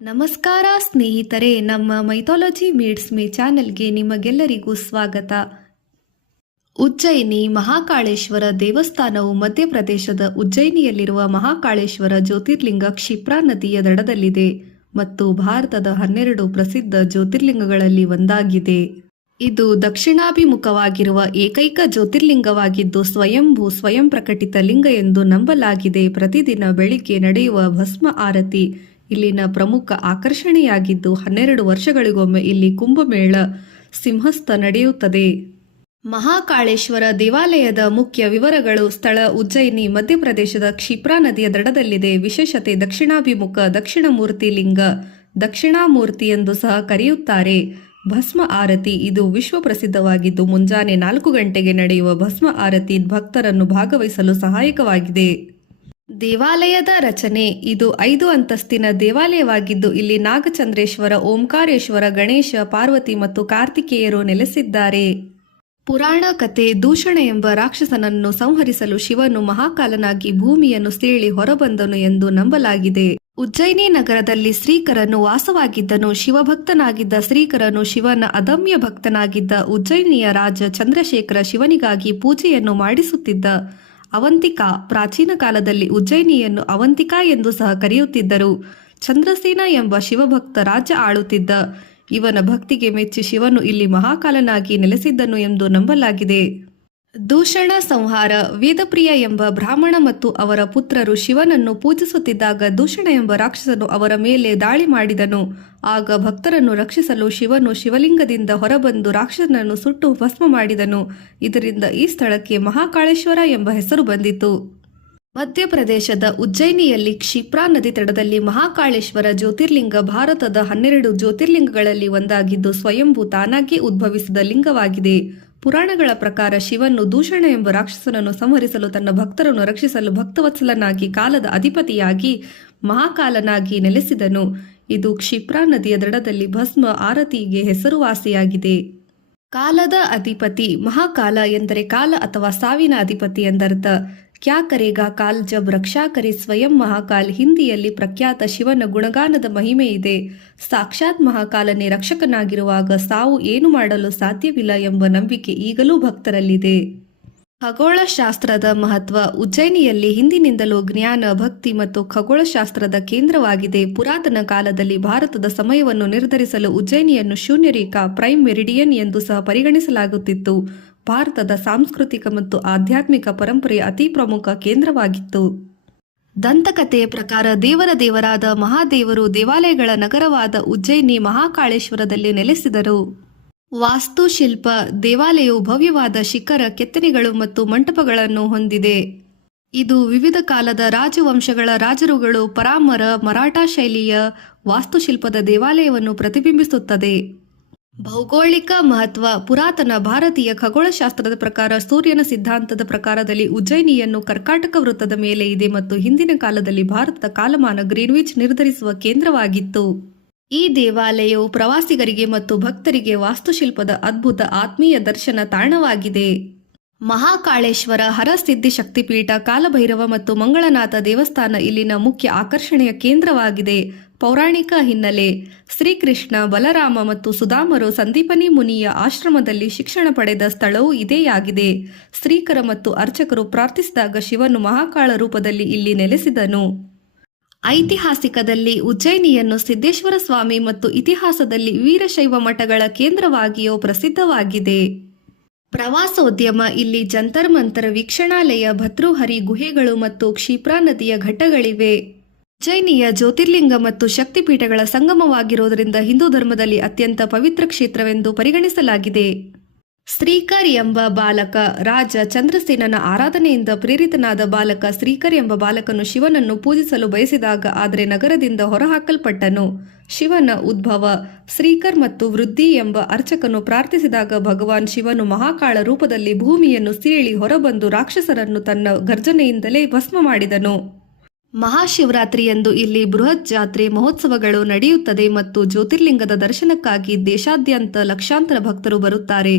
ನಮಸ್ಕಾರ ಸ್ನೇಹಿತರೆ, ನಮ್ಮ ಮೈಥಾಲಜಿ ಮೀಡ್ಸ್ ಮೀ ಚಾನೆಲ್ಗೆ ನಿಮಗೆಲ್ಲರಿಗೂ ಸ್ವಾಗತ. ಉಜ್ಜಯಿನಿ ಮಹಾಕಾಳೇಶ್ವರ ದೇವಸ್ಥಾನವು ಮಧ್ಯಪ್ರದೇಶದ ಉಜ್ಜಯಿನಿಯಲ್ಲಿರುವ ಮಹಾಕಾಳೇಶ್ವರ ಜ್ಯೋತಿರ್ಲಿಂಗ ಕ್ಷಿಪ್ರಾ ನದಿಯ ದಡದಲ್ಲಿದೆ ಮತ್ತು ಭಾರತದ 12 ಪ್ರಸಿದ್ಧ ಜ್ಯೋತಿರ್ಲಿಂಗಗಳಲ್ಲಿ ಒಂದಾಗಿದೆ. ಇದು ದಕ್ಷಿಣಾಭಿಮುಖವಾಗಿರುವ ಏಕೈಕ ಜ್ಯೋತಿರ್ಲಿಂಗವಾಗಿದ್ದು ಸ್ವಯಂ ಪ್ರಕಟಿತ ಲಿಂಗ ಎಂದು ನಂಬಲಾಗಿದೆ. ಪ್ರತಿದಿನ ಬೆಳಿಗ್ಗೆ ನಡೆಯುವ ಭಸ್ಮ ಆರತಿ ಇಲ್ಲಿನ ಪ್ರಮುಖ ಆಕರ್ಷಣೆಯಾಗಿದ್ದು 12 ವರ್ಷಗಳಿಗೊಮ್ಮೆ ಇಲ್ಲಿ ಕುಂಭಮೇಳ ಸಿಂಹಸ್ಥ ನಡೆಯುತ್ತದೆ. ಮಹಾಕಾಳೇಶ್ವರ ದೇವಾಲಯದ ಮುಖ್ಯ ವಿವರಗಳು. ಸ್ಥಳ ಉಜ್ಜಯಿನಿ, ಮಧ್ಯಪ್ರದೇಶದ ಕ್ಷಿಪ್ರಾ ನದಿಯ ದಡದಲ್ಲಿದೆ. ವಿಶೇಷತೆ: ದಕ್ಷಿಣಾಭಿಮುಖ ದಕ್ಷಿಣಮೂರ್ತಿ ಲಿಂಗ, ದಕ್ಷಿಣಾಮೂರ್ತಿ ಎಂದು ಸಹ ಕರೆಯುತ್ತಾರೆ. ಭಸ್ಮ ಆರತಿ: ಇದು ವಿಶ್ವ ಪ್ರಸಿದ್ಧವಾಗಿದ್ದು ಮುಂಜಾನೆ 4 ಗಂಟೆಗೆ ನಡೆಯುವ ಭಸ್ಮ ಆರತಿ ಭಕ್ತರನ್ನು ಭಾಗವಹಿಸಲು ಸಹಾಯಕವಾಗಿದೆ. ದೇವಾಲಯದ ರಚನೆ: ಇದು 5 ಅಂತಸ್ತಿನ ದೇವಾಲಯವಾಗಿದ್ದು ಇಲ್ಲಿ ನಾಗಚಂದ್ರೇಶ್ವರ, ಓಂಕಾರೇಶ್ವರ, ಗಣೇಶ, ಪಾರ್ವತಿ ಮತ್ತು ಕಾರ್ತಿಕೇಯರು ನೆಲೆಸಿದ್ದಾರೆ. ಪುರಾಣ ಕಥೆ: ದೂಷಣ ಎಂಬ ರಾಕ್ಷಸನನ್ನು ಸಂಹರಿಸಲು ಶಿವನು ಮಹಾಕಾಲನಾಗಿ ಭೂಮಿಯನ್ನು ಸೀಳಿ ಹೊರಬಂದನು ಎಂದು ನಂಬಲಾಗಿದೆ. ಉಜ್ಜಯಿನಿ ನಗರದಲ್ಲಿ ಶ್ರೀಕರನು ವಾಸವಾಗಿದ್ದನು. ಶಿವಭಕ್ತನಾಗಿದ್ದ ಶ್ರೀಕರನು ಶಿವನ ಅದಮ್ಯ ಭಕ್ತನಾಗಿದ್ದ. ಉಜ್ಜಯಿನಿಯ ರಾಜ ಚಂದ್ರಶೇಖರ ಶಿವನಿಗಾಗಿ ಪೂಜೆಯನ್ನು ಮಾಡಿಸುತ್ತಿದ್ದ. ಅವಂತಿಕಾ: ಪ್ರಾಚೀನ ಕಾಲದಲ್ಲಿ ಉಜ್ಜಯಿನಿಯನ್ನು ಅವಂತಿಕಾ ಎಂದು ಸಹ ಕರೆಯುತ್ತಿದ್ದರು. ಚಂದ್ರಸೇನ ಎಂಬ ಶಿವಭಕ್ತ ರಾಜ್ಯ ಆಳುತ್ತಿದ್ದ. ಇವನ ಭಕ್ತಿಗೆ ಮೆಚ್ಚಿ ಶಿವನು ಇಲ್ಲಿ ಮಹಾಕಾಲನಾಗಿ ನೆಲೆಸಿದ್ದನು ಎಂದು ನಂಬಲಾಗಿದೆ. ದೂಷಣ ಸಂಹಾರ: ವೇದಪ್ರಿಯ ಎಂಬ ಬ್ರಾಹ್ಮಣ ಮತ್ತು ಅವರ ಪುತ್ರರು ಶಿವನನ್ನು ಪೂಜಿಸುತ್ತಿದ್ದಾಗ ದೂಷಣ ಎಂಬ ರಾಕ್ಷಸನು ಅವರ ಮೇಲೆ ದಾಳಿ ಮಾಡಿದನು. ಆಗ ಭಕ್ತರನ್ನು ರಕ್ಷಿಸಲು ಶಿವನು ಶಿವಲಿಂಗದಿಂದ ಹೊರಬಂದು ರಾಕ್ಷಸನನ್ನು ಸುಟ್ಟು ಭಸ್ಮ ಮಾಡಿದನು. ಇದರಿಂದ ಈ ಸ್ಥಳಕ್ಕೆ ಮಹಾಕಾಳೇಶ್ವರ ಎಂಬ ಹೆಸರು ಬಂದಿತು. ಮಧ್ಯಪ್ರದೇಶದ ಉಜ್ಜಯಿನಿಯಲ್ಲಿ ಕ್ಷಿಪ್ರಾ ನದಿ ತಟದಲ್ಲಿ ಮಹಾಕಾಳೇಶ್ವರ ಜ್ಯೋತಿರ್ಲಿಂಗ ಭಾರತದ 12 ಜ್ಯೋತಿರ್ಲಿಂಗಗಳಲ್ಲಿ ಒಂದಾಗಿದ್ದು ಸ್ವಯಂಭೂ ತಾನಾಗಿ ಉದ್ಭವಿಸಿದ ಲಿಂಗವಾಗಿದೆ. ಪುರಾಣಗಳ ಪ್ರಕಾರ ಶಿವನು ದೂಷಣ ಎಂಬ ರಾಕ್ಷಸನನ್ನು ಸಂಹರಿಸಲು ತನ್ನ ಭಕ್ತರನ್ನು ರಕ್ಷಿಸಲು ಭಕ್ತವತ್ಸಲನಾಗಿ ಕಾಲದ ಅಧಿಪತಿಯಾಗಿ ಮಹಾಕಾಲನಾಗಿ ನೆಲೆಸಿದನು. ಇದು ಕ್ಷಿಪ್ರಾ ನದಿಯ ದಡದಲ್ಲಿ ಭಸ್ಮ ಆರತಿಗೆ ಹೆಸರುವಾಸಿಯಾಗಿದೆ. ಕಾಲದ ಅಧಿಪತಿ: ಮಹಾಕಾಲ ಎಂದರೆ ಕಾಲ ಅಥವಾ ಸಾವಿನ ಅಧಿಪತಿ ಎಂದರ್ಥ. ಕ್ಯಾ ಕರೇಗಾ ಕಾಲ್ ಜಬ್ ರಕ್ಷಾ ಕರೆ ಸ್ವಯಂ ಮಹಾಕಾಲ್. ಹಿಂದಿಯಲ್ಲಿ ಪ್ರಖ್ಯಾತ ಶಿವನ ಗುಣಗಾನದ ಮಹಿಮೆ ಇದೆ. ಸಾಕ್ಷಾತ್ ಮಹಾಕಾಲನೇ ರಕ್ಷಕನಾಗಿರುವಾಗ ಸಾವು ಏನು ಮಾಡಲು ಸಾಧ್ಯವಿಲ್ಲ ಎಂಬ ನಂಬಿಕೆ ಈಗಲೂ ಭಕ್ತರಲ್ಲಿದೆ. ಖಗೋಳಶಾಸ್ತ್ರದ ಮಹತ್ವ: ಉಜ್ಜಯಿನಿಯಲ್ಲಿ ಹಿಂದಿನಿಂದಲೂ ಜ್ಞಾನ, ಭಕ್ತಿ ಮತ್ತು ಖಗೋಳಶಾಸ್ತ್ರದ ಕೇಂದ್ರವಾಗಿದೆ. ಪುರಾತನ ಕಾಲದಲ್ಲಿ ಭಾರತದ ಸಮಯವನ್ನು ನಿರ್ಧರಿಸಲು ಉಜ್ಜಯಿನಿಯನ್ನು ಶೂನ್ಯರೇಖಾ ಪ್ರೈಮ್ ಮೆರಿಡಿಯನ್ ಎಂದು ಸಹ ಪರಿಗಣಿಸಲಾಗುತ್ತಿತ್ತು. ಭಾರತದ ಸಾಂಸ್ಕೃತಿಕ ಮತ್ತು ಆಧ್ಯಾತ್ಮಿಕ ಪರಂಪರೆಯ ಅತಿ ಪ್ರಮುಖ ಕೇಂದ್ರವಾಗಿತ್ತು. ದಂತಕಥೆಯ ಪ್ರಕಾರ ದೇವರಾದ ಮಹಾದೇವರು ದೇವಾಲಯಗಳ ನಗರವಾದ ಉಜ್ಜಯಿನಿ ಮಹಾಕಾಳೇಶ್ವರದಲ್ಲಿ ನೆಲೆಸಿದರು. ವಾಸ್ತುಶಿಲ್ಪ: ದೇವಾಲಯವು ಭವ್ಯವಾದ ಶಿಖರ, ಕೆತ್ತನೆಗಳು ಮತ್ತು ಮಂಟಪಗಳನ್ನು ಹೊಂದಿದೆ. ಇದು ವಿವಿಧ ಕಾಲದ ರಾಜವಂಶಗಳ ರಾಜರುಗಳು ಪರಾಮರ ಮರಾಠಾ ಶೈಲಿಯ ವಾಸ್ತುಶಿಲ್ಪದ ದೇವಾಲಯವನ್ನು ಪ್ರತಿಬಿಂಬಿಸುತ್ತದೆ. ಭೌಗೋಳಿಕ ಮಹತ್ವ: ಪುರಾತನ ಭಾರತೀಯ ಖಗೋಳಶಾಸ್ತ್ರದ ಪ್ರಕಾರ ಸೂರ್ಯನ ಸಿದ್ಧಾಂತದ ಪ್ರಕಾರದಲ್ಲಿ ಉಜ್ಜಯಿನಿಯನ್ನು ಕರ್ಕಾಟಕ ವೃತ್ತದ ಮೇಲೆ ಇದೆ ಮತ್ತು ಹಿಂದಿನ ಕಾಲದಲ್ಲಿ ಭಾರತದ ಕಾಲಮಾನ ಗ್ರೀನ್ವಿಚ್ ನಿರ್ಧರಿಸುವ ಕೇಂದ್ರವಾಗಿತ್ತು. ಈ ದೇವಾಲಯವು ಪ್ರವಾಸಿಗರಿಗೆ ಮತ್ತು ಭಕ್ತರಿಗೆ ವಾಸ್ತುಶಿಲ್ಪದ ಅದ್ಭುತ ಆತ್ಮೀಯ ದರ್ಶನ ತಾಣವಾಗಿದೆ. ಮಹಾಕಾಳೇಶ್ವರ ಹರಸಿದ್ಧಿ ಶಕ್ತಿಪೀಠ, ಕಾಲಭೈರವ ಮತ್ತು ಮಂಗಳನಾಥ ದೇವಸ್ಥಾನ ಇಲ್ಲಿನ ಮುಖ್ಯ ಆಕರ್ಷಣೆಯ ಕೇಂದ್ರವಾಗಿದೆ. ಪೌರಾಣಿಕ ಹಿನ್ನೆಲೆ: ಶ್ರೀಕೃಷ್ಣ, ಬಲರಾಮ ಮತ್ತು ಸುಧಾಮರು ಸಂದೀಪನಿ ಮುನಿಯ ಆಶ್ರಮದಲ್ಲಿ ಶಿಕ್ಷಣ ಪಡೆದ ಸ್ಥಳವೂ ಇದೇಯಾಗಿದೆ. ಶ್ರೀಕರ ಮತ್ತು ಅರ್ಚಕರು ಪ್ರಾರ್ಥಿಸಿದಾಗ ಶಿವನು ಮಹಾಕಾಳ ರೂಪದಲ್ಲಿ ಇಲ್ಲಿ ನೆಲೆಸಿದನು. ಐತಿಹಾಸಿಕದಲ್ಲಿ ಉಜ್ಜಯಿನಿಯನ್ನು ಸಿದ್ದೇಶ್ವರ ಸ್ವಾಮಿ ಮತ್ತು ಇತಿಹಾಸದಲ್ಲಿ ವೀರಶೈವ ಮಠಗಳ ಕೇಂದ್ರವಾಗಿಯೂ ಪ್ರಸಿದ್ಧವಾಗಿದೆ. ಪ್ರವಾಸೋದ್ಯಮ: ಇಲ್ಲಿ ಜಂತರ್ ಮಂತರ್ ವೀಕ್ಷಣಾಲಯ, ಭತೃಹರಿ ಗುಹೆಗಳು ಮತ್ತು ಕ್ಷಿಪ್ರಾ ನದಿಯ ಘಟ್ಟಗಳಿವೆ. ಉಜ್ಜಯಿನಿಯ ಜ್ಯೋತಿರ್ಲಿಂಗ ಮತ್ತು ಶಕ್ತಿಪೀಠಗಳ ಸಂಗಮವಾಗಿರುವುದರಿಂದ ಹಿಂದೂ ಧರ್ಮದಲ್ಲಿ ಅತ್ಯಂತ ಪವಿತ್ರ ಕ್ಷೇತ್ರವೆಂದು ಪರಿಗಣಿಸಲಾಗಿದೆ. ಶ್ರೀಕರ್ ಎಂಬ ಬಾಲಕ: ರಾಜ ಚಂದ್ರಸೇನನ ಆರಾಧನೆಯಿಂದ ಪ್ರೇರಿತನಾದ ಬಾಲಕ ಶ್ರೀಕರ್ ಎಂಬ ಬಾಲಕನು ಶಿವನನ್ನು ಪೂಜಿಸಲು ಬಯಸಿದಾಗ ಆದರೆ ನಗರದಿಂದ ಹೊರಹಾಕಲ್ಪಟ್ಟನು. ಶಿವನ ಉದ್ಭವ: ಶ್ರೀಕರ್ ಮತ್ತು ವೃದ್ಧಿ ಎಂಬ ಅರ್ಚಕನು ಪ್ರಾರ್ಥಿಸಿದಾಗ ಭಗವಾನ್ ಶಿವನು ಮಹಾಕಾಳ ರೂಪದಲ್ಲಿ ಭೂಮಿಯನ್ನು ಸೀಳಿ ಹೊರಬಂದು ರಾಕ್ಷಸರನ್ನು ತನ್ನ ಗರ್ಜನೆಯಿಂದಲೇ ಭಸ್ಮ ಮಾಡಿದನು. ಮಹಾಶಿವರಾತ್ರಿಯಂದು ಇಲ್ಲಿ ಬೃಹತ್ ಜಾತ್ರೆ ಮಹೋತ್ಸವಗಳು ನಡೆಯುತ್ತದೆ ಮತ್ತು ಜ್ಯೋತಿರ್ಲಿಂಗದ ದರ್ಶನಕ್ಕಾಗಿ ದೇಶಾದ್ಯಂತ ಲಕ್ಷಾಂತರ ಭಕ್ತರು ಬರುತ್ತಾರೆ.